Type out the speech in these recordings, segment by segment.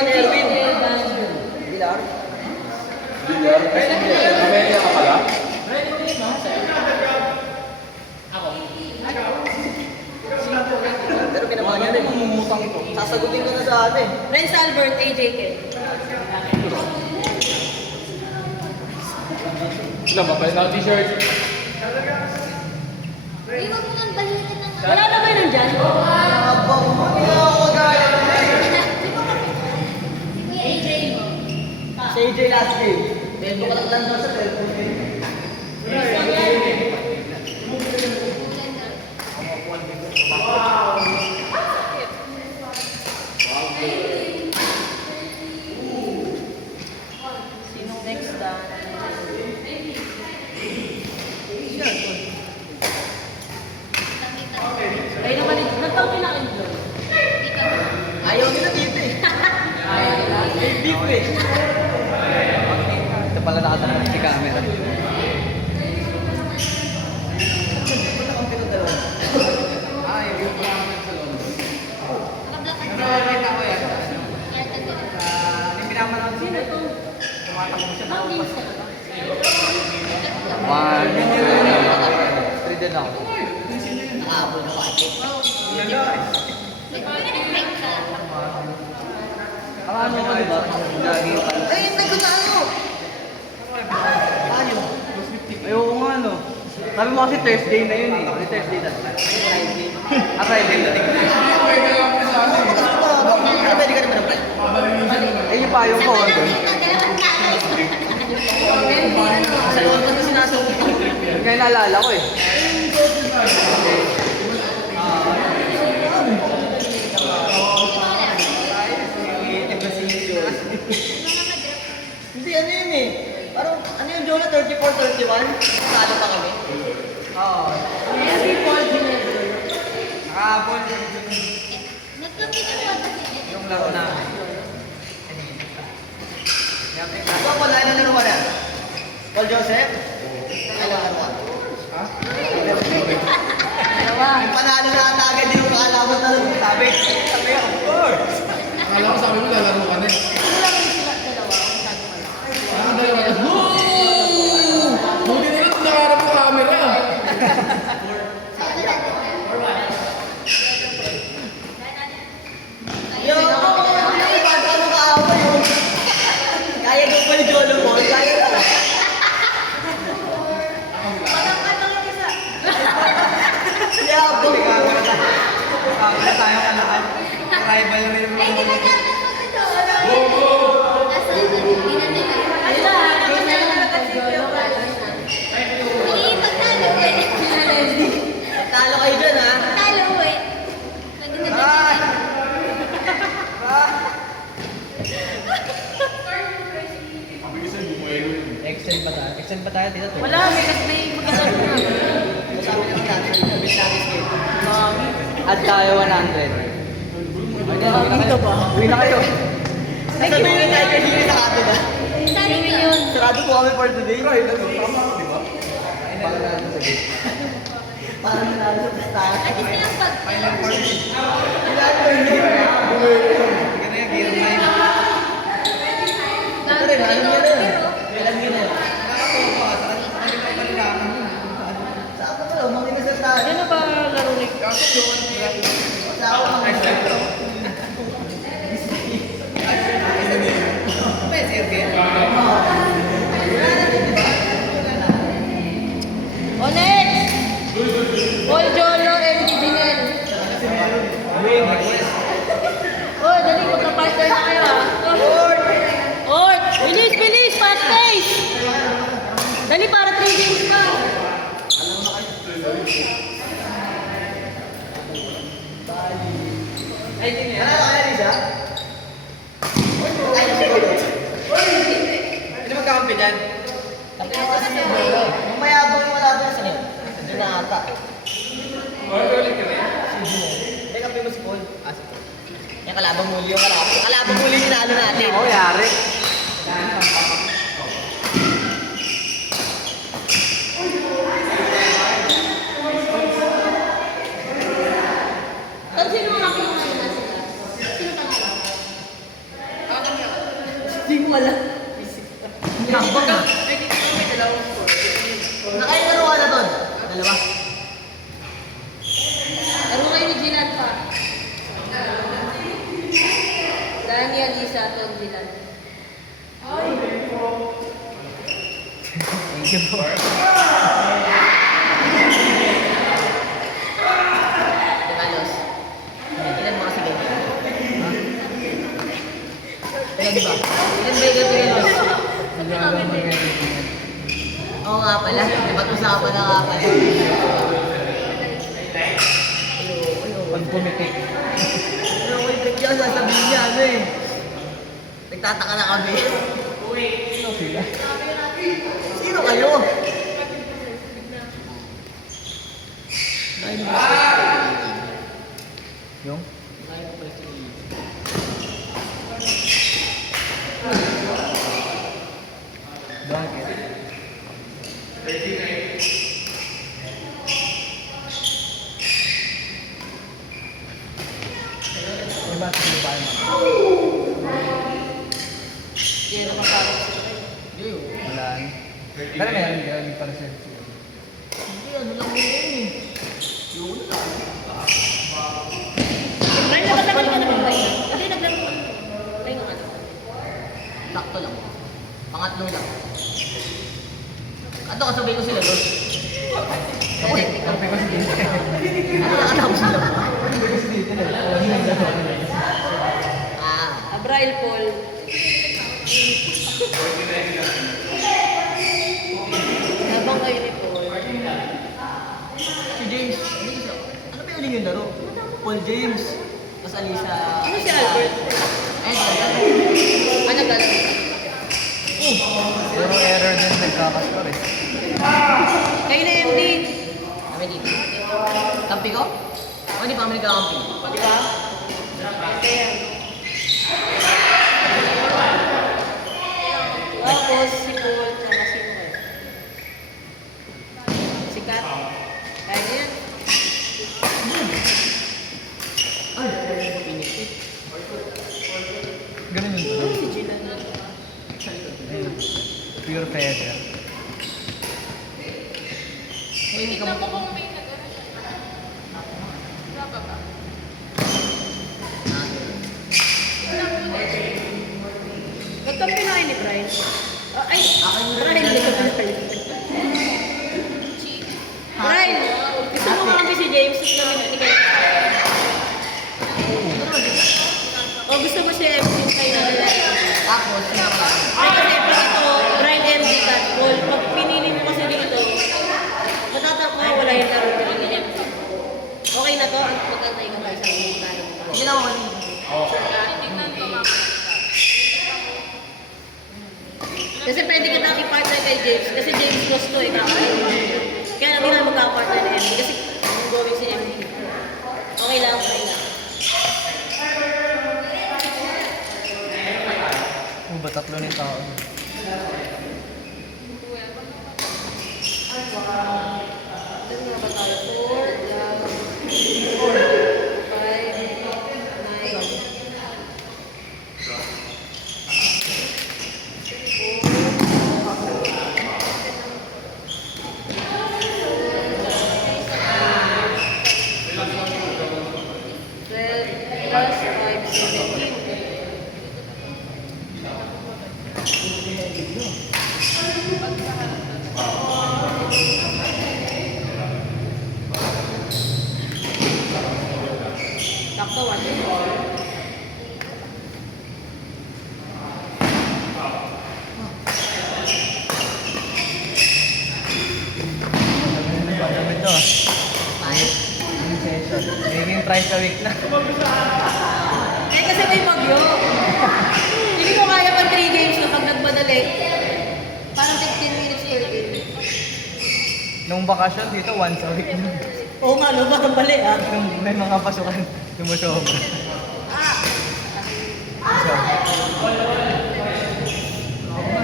naman Erwin. Bilar? Bilar? Mamaya ka pala? Pero pinapakanya niya rin. Mamumutang ito. Sasagutin ko na sa atin. Renz Albert, AJ Ken. Ilan ba? Pwede na t-shirt? Ay, huwag mo nang balikin ng... Wala na ba yun dyan? Aba, hindi ako magaya. Si Kuya AJ mo. Sa AJ last game. Medyo ka lang doon sa telephone eh. Sinong next na? Ay naman, nagtang pinaka-enjoy. Ayaw nila dito eh. May beef eh. Ito pala nakatanong si camera. Ay, yung pala sa loob. Nakakita ko yan. Yung pinamanood Sino to? tumatakbo siya. Ma'am James ka ba? 1, 2, 3 din ako. Nakaabol na pati. Ano ka diba? Lagi yung ano. Ay, nagkutano! Tayo. Ayoko nga no. Sabi mo kasi Thursday na yun eh. Hindi Thursday na. Friday. Ah, Friday na. Pwede ka naman na Friday. Eh, yung payong ko. Sa loob ko na sinasabi. Ngayon naalala ko eh. Hindi, ano yun eh. Parang, ano yung Jonah, 34-31? Salo pa kami. Oo. Every Paul Ginebra. Nakahabol. Nagkapit ako kasi. Yung laro na. So, wala na laro ka na. Paul Joseph? Ano ka na? Ha? Yung panalo na ata agad yung kakalaman na sabi. Sabi, of course. Akala ko sabi mo lalaro ka na eh. Ano lang yung sila dalawa? Ang sabi mo lang. Ah, dalawa na. Woo! Buti nila kung nakaharap sa camera. Yo, hindi ba ano kaaway yun? Kaya ko pa ni Jolo mo, kaya ka lang. Patang-patang yung isa. Yeah, bro. Wala tayong alaan. Rivalry mo. Ay, di ba dapat magkano? Nasa hindi na nila. Ayun na, naman na lang nagkasipyo ka. Hindi, pagtalo ko eh. Sina Leslie. Talo kayo dyan, ha? Pagtalo ko eh. Pwede na Ah! ba? Ah! Excel pa tayo dito. Wala, may magkasal na. Sabi naman natin, sabi natin skate. Mami. Add tayo 100. Mami ka ba? Uwi na kayo. Sabihin na tayo kay Jimmy sa kato ba? Sali Sino ka. yun? Sarado po kami for today. Right, ano? Tama ka, di ba? Parang nanalo sa pistahan. At least yung pag... Kailangan ko yun. Ganun yung gear 9. Ito rin, alam niya na. Alam niya na. Nakakatuwa pa. Sa kanila pa rin namin. Sa ako pala, umanginasal tayo. Ano ba laro ni Sa ako umanginasal. May serve. O next! Paul Jolo, MD Dinel. Oh, dali, magka-partner na kayo ha. Ort! Bilis, bilis! Fast pace! Dali, para 3 games pa. Ano kaya Lisa? Ay, hindi magkakampi dyan. Yung mayabang yung wala doon sa niyo. Hindi na ata. Hindi kampi mo si Paul. Ah, si Paul. Yung kalabang muli yung kalabang. Kalabang muli yung nalo natin. Oo, yari. Tapos sino mga kinuha nila sila? Sino pangalan? wala. Nakbang na. Nakailaro ka na doon. Dalawa. Ano kayo ni Gilan pa? Daniel, Lisa, Tom, Gilan. Thank you po. Carlos, ilan mo kasi ganyan? Ilan ba? Ilan ba yung Carlos? Oo nga pala, napag-usapan na nga pala. Pag pumitik. Pero kung ito sasabihin niya, ano eh. Nagtataka na kami. Sino sila? Sino kayo? Yung? Bakit? May bakit yung bahay mo? Hindi na makakapag sila. Wala. Pero meron ka, hindi para sa'yo. Hindi, ano lang yun eh. Yun lang. Brian, nakatagal ka naman ba yun? Hindi, naglaro ka. Ay, nga ano. Sakto lang. Pangatlo lang. Ano kasabay ko sila doon? Okay, kape ko si Dito. Ano nakatapos sila? Kape ko si Dito na. Ah. Abrail Paul. Habang kayo ni Paul. Si James. Ano ba yung uling yung laro? Paul James. Tapos Alisa. Ano si Albert? Eh, talaga. Ano ka lang? Pero error din nagkakastor eh. Kayo na MD. Kami dito. Kampi ko? O, hindi pa kami nagkakampi. Di ba? Kaya. Tapos si Paul, tsaka sino kayo? Si Kat. Kaya niya yan. Ay, pinipit. Ganun yun ba? Si Gilan. Pure feather. Tignan mo kung may nag-ano siya. Wala ba? Nagkampi na kayo ni Brian. Ay! Brian, nagkampi. Brian, gusto mo kampi si James? Gusto mo ni Kay? O gusto mo si MC kayo na nila? Tapos, Ay kasi pag ito, Brian MD Cat Paul, pag pinili mo kasi dito, wala yung laro. Okay na to? Magkantay ka tayo sa mga tayo. hindi na ako kanina. Tignan ko mama. Kasi pwede kita i-partner kay James. Kasi James gusto ikaw. Kaya hindi na magka-partner na MD. Kasi going si MD. Okay lang, okay lang. Ba tatlo na yung tao? Ilan nga ba tayo? 4, Sakto, 1. Gamit to ah. Yung session. Magiging twice a week na. Eh kasi may bagyo. Hindi ko kaya pag 3 games na pag nagmadali. Parang 15 minutes per game. Nung bakasyon dito, once a week na. Oo nga, no? Parang bali ah. Nung may mga pasukan, sumusobra. So,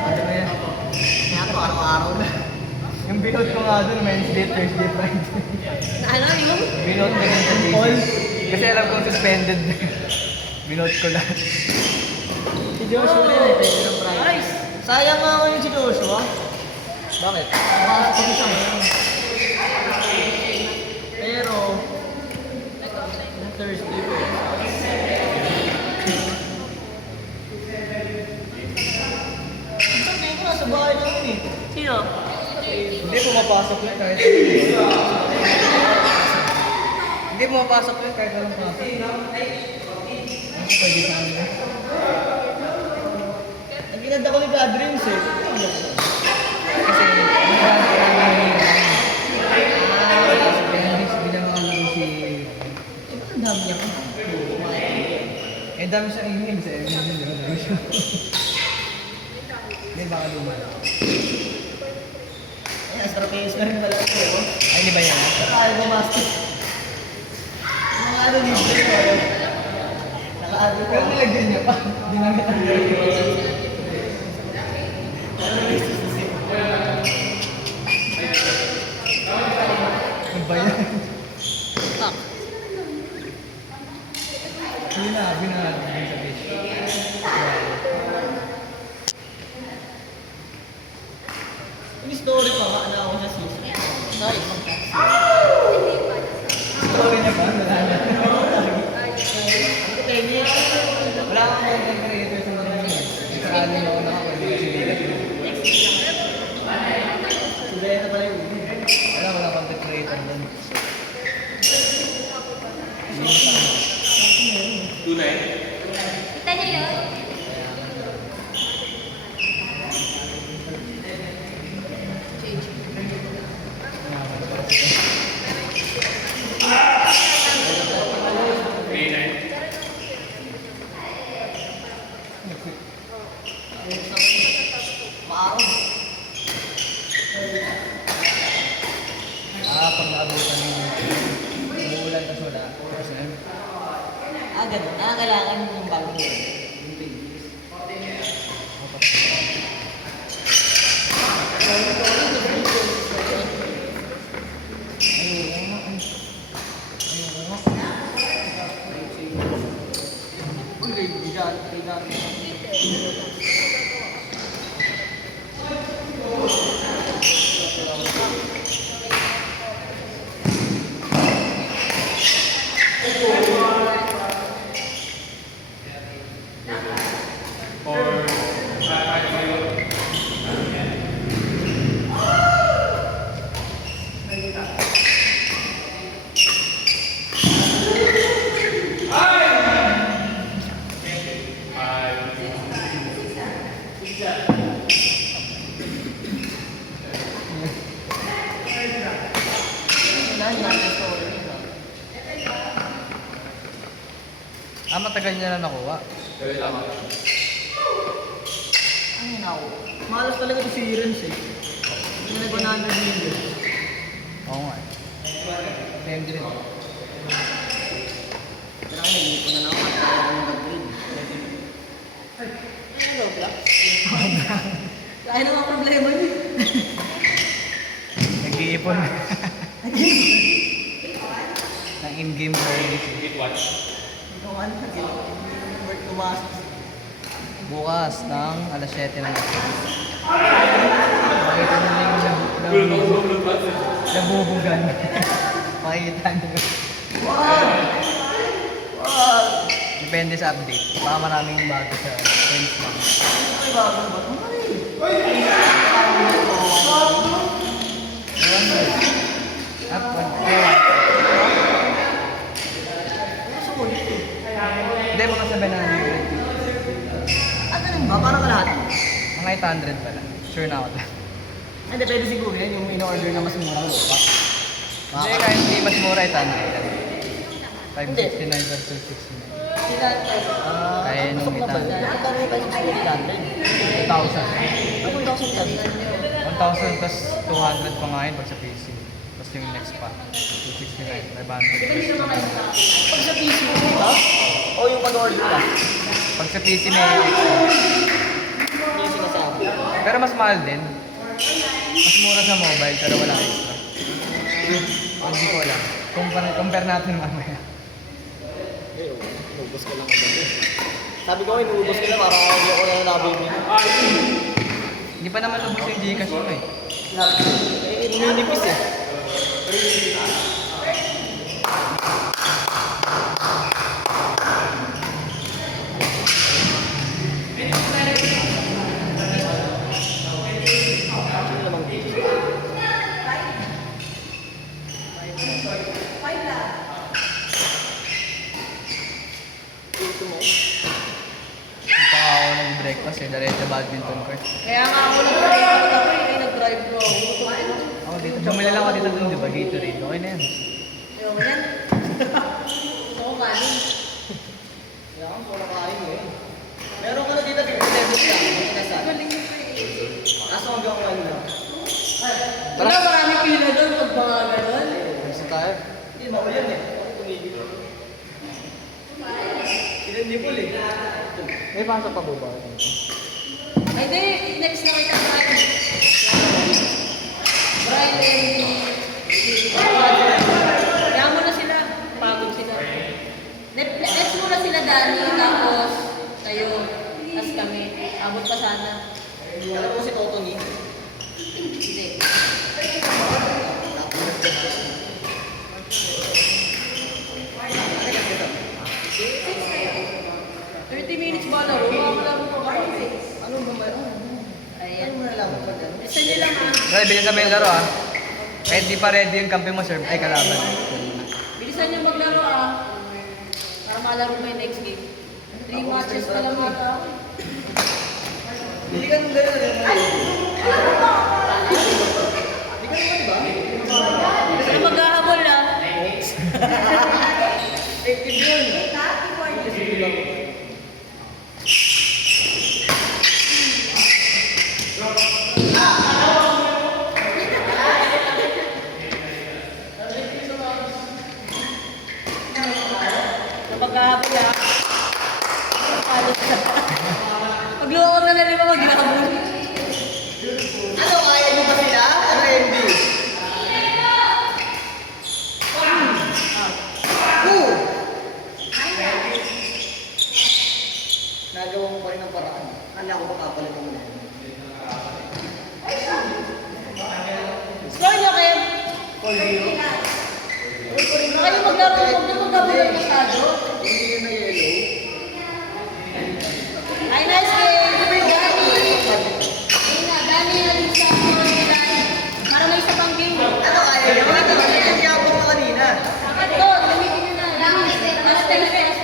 ano na yan? Kaya to, araw-araw na. Yung binot ko nga doon, Wednesday, Thursday, Friday. Ano yung? Binot ko din sa thesis. Kasi alam kong suspended. Binot ko lahat. Si Joshua din eh, pwede ng price. Nice! Sayang nga ngayon si Joshua. Bakit? Makasok ko siya ngayon. Pero, Thursday po. Sabi ko nasa bahay lang yun eh. Sino? Hindi pumapasok yun kahit Hindi pumapasok yun kahit walang pasok. Mas pwede sa amin. Ang ginanda ko ni God Dreams eh. Kasi, ang dami niya ko. Eh, dami siya email sa email. Dami siya. Hindi, baka lumala. Ay, astropeus na rin pala ito. Ay, di ba yan? Ay, bumastos. Yung mga ano libre ko. Naka-ano ko. Pero nilagyan niya pa. Dinamit ang ano ba yan? Tak. Sinabi na natin din sa beach. Yung story pa, maala ako sa sis. Nice. Story niya ba? Wala na. Ito 10 years. Wala kang content creator sa mga yun. Saan yung ako nakapag-video si Lila. Si Lila pala yun. Wala content creator doon. Tunay? Kita niyo yun? Pag naabutan yung umuulan tapos wala. Kasi Agad. Kailangan yung bago. yung pages. Matagal niya na nakuha. Ano yun ako? Malas talaga ito si Irens eh. Hindi na 100 million. Oo nga eh. Same din. Kaya nag-iipon na ako. Kaya ako mag-green. Ano ba? Kaya naman problema niyo. Nag-iipon. Ng in-game service. Ikaw ano? Work tumasok. Bukas ng alas 7 ng gabi. Makita nyo yung nabubugan. Makikita nyo. Depende sa update. Baka maraming bago sa friends lang. Ay, bago ba? Hindi, mga 700. Ano nun ba? Parang kalahati. Mga 800 pala. Sure na ako doon. Hindi, pwede siguro yan. Yung in-order na mas mura ko pa. Hindi, kahit hindi mas mura 800. Hindi. 569 versus 269. Sila, Kaya nung pasok na ba? 800. Nakita rin pa sa 1,000. 1,000. Ano 1,000 ka? 1,000 plus 200 pa nga yun pag sa PC. Tapos yung next pa. 269. 500. Pag sa PC mo ba? O yung pag-order ka? Pag sa PC may extra. Hindi yung sinasabi. Pero mas mahal din. Mas mura sa mobile pero wala extra. Hindi ko alam. Compare natin mamaya. Ubus ko lang agad. Sabi ko, inuubos ko na para hindi ako na nabibili. Hindi pa naman ubos yung Gcash ko eh. Ninipis eh. Hindi pa ako nag-breakfast eh. Diretso badminton court. Kaya nga ako nag-drive ako eh. Nag-drive ko. Ako dito. Bumili lang ako dito dun, di ba? Gatorade. Okay na yan. Ayaw mo yan? Gusto ko kanin. Kaya ako, wala kain eh. Meron ka na dito, 50 pesos lang. Magkasal. Kaso hanggang ko lang. Wala, marami pila doon pag mga ganon. Gusto tayo? Hindi, bawal yan eh. Bakit tumigil? Sinendipol eh. May pasok pa ba? Ay, di. Next na kita sa akin. Brian and kaya mo na sila. Pagod sila. Next muna sila, Dani. Tapos, tayo. Tapos kami. Abot pa sana. Alam mo si Toto ni? Hindi. 30 minutes ba laro? Laro pa ba? Anong ba may... Ayan. Ano mo nalaman pa dyan? Isa nyo lang ha. Well, bilisan mo yung laro ah. Kahit di pa ready yung kampi mo, serve. Ay, kalaban. Bilisan nyo maglaro ah. Para malaro mo yung next game. 3 matches pa lang mata. Hindi ka nung gano'n eh. Hindi ka naman ba? Pero maghahabol ah. Active yun. Maghahabol ah. Pagluwa ko na nalima maghahabol. Ano, kaya mo ba sila? RMB? Nagawa mo pa rin ang paraan. Kala ko makapalit mo na yun. Score nyo kayo. Kayo maglaro. Huwag nyo maghahabol masyado. Hindi yun na yellow. Ay, nice game. Dani. Dami na rin sa Para may isa pang game. Ano, kaya nyo? Ano, kaya ako mo kanina. Ito, gamitin nyo na. Dami. Last 10 seconds.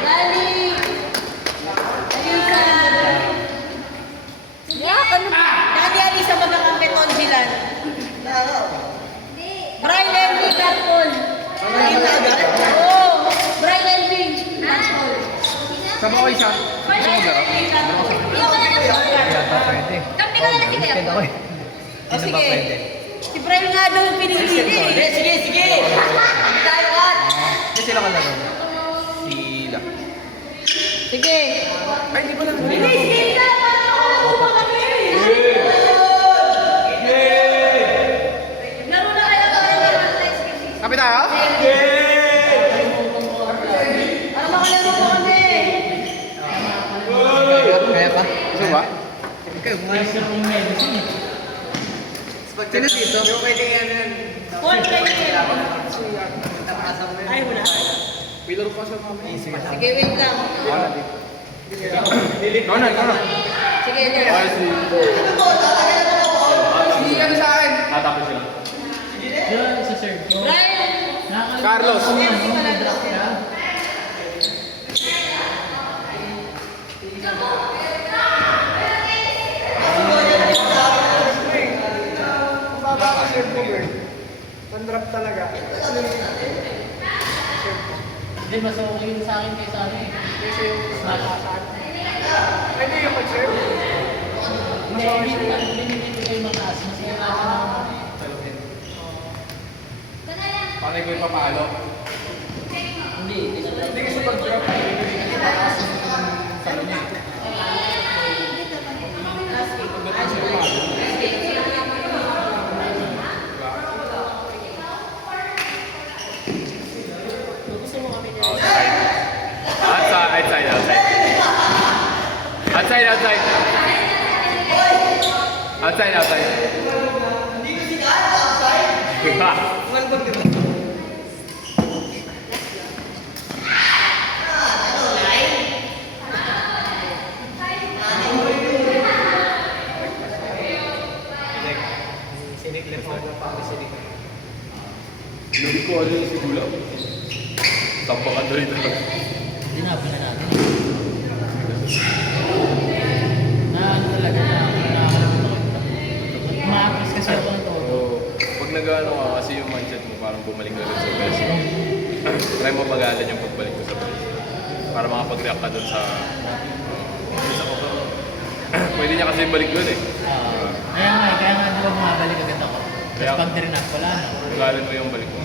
Dali. Alisa. Dani, Alisa, magkakampeton sila. Nako. Brian and Catball. Ang na agad? Oo. Brian and Catball. Sama ko isa. Brian and Catball. Hindi ako na lang. Kaya pa pwede. Kampi ka na lang si Kuya. Pwede ako eh. O Hindi na ba sige. pwede? Si Brian nga daw yung pinili Sige, eh. sige, sige! Hindi tayo lahat! Hindi sila kalaro. Sila. Sige. Ay, di pa lang. Sige na. Para makakuha kami. Laro na kayo. Kapit tayo? Para makalaro po kami. Kaya pa? Gusto ba? Ikaw, kumain sa room medicine. Sino dito? Yung pwede yan yan. Paul, try nyo. Tapasa mo yun. Ay, wala. Pilaro pa siya kami. Sige, wait lang. Ronald, Ronald. Sige, Eder. Hindi ka na sa akin. Natapos sila. Brian. Carlos. Hindi ko lang. Pan-drop talaga. Hindi, mas okay yun sa akin kaysa ano eh. Kasi yung Nakakaat. pwede yung mag-serve. Hindi, hindi ko kayo mataas. Mas kailangan naman. Paano ko yung papalo? Hindi, Hindi kasi pag-drop. sa kanya. Gusto mo kami Oh, nila. side. Outside, outside. Outside, outside. Siniklir mo ako pa sinik. Hindi ko alam yung sigula. Tampakan doon ito. Dinabi na natin. Na ano talaga na nakakalimutan ko. Umaatras kasi ako ng todo. Pag nag-ano ka kasi yung mindset mo parang bumalik na rin sa best. Try mo pag-aalan yung pagbalik ko sa best. Para makapag-react ka doon sa... Pwede niya kasi balik doon eh. Kaya nga di ba bumabalik agad ako. Kaya- Tapos pag dirinak, wala na. Pag-aalan mo yung balik mo.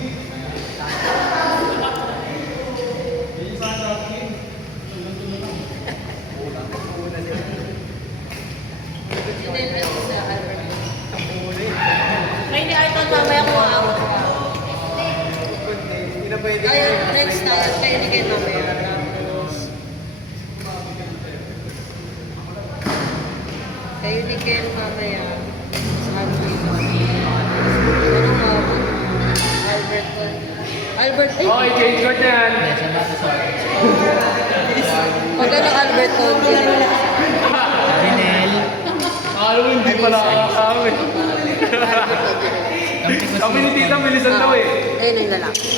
Sinilip ko sa Albert. Kaya ni Arton, mamaya ko ako. Hindi na pwede. Ayun, next tayo. Kaya ni Ken mamaya. Tapos... Kayo ni Ken mamaya. Sabi ko. Ano mo? Albert. Albert. Ay! Okay, change court na yan. Kaya sa bata sa Pag ano Albert to, Ginel. Akala mo hindi pala kami. Kampi ko Kami ni Tita, bilisan daw eh. ayun yung lalaki.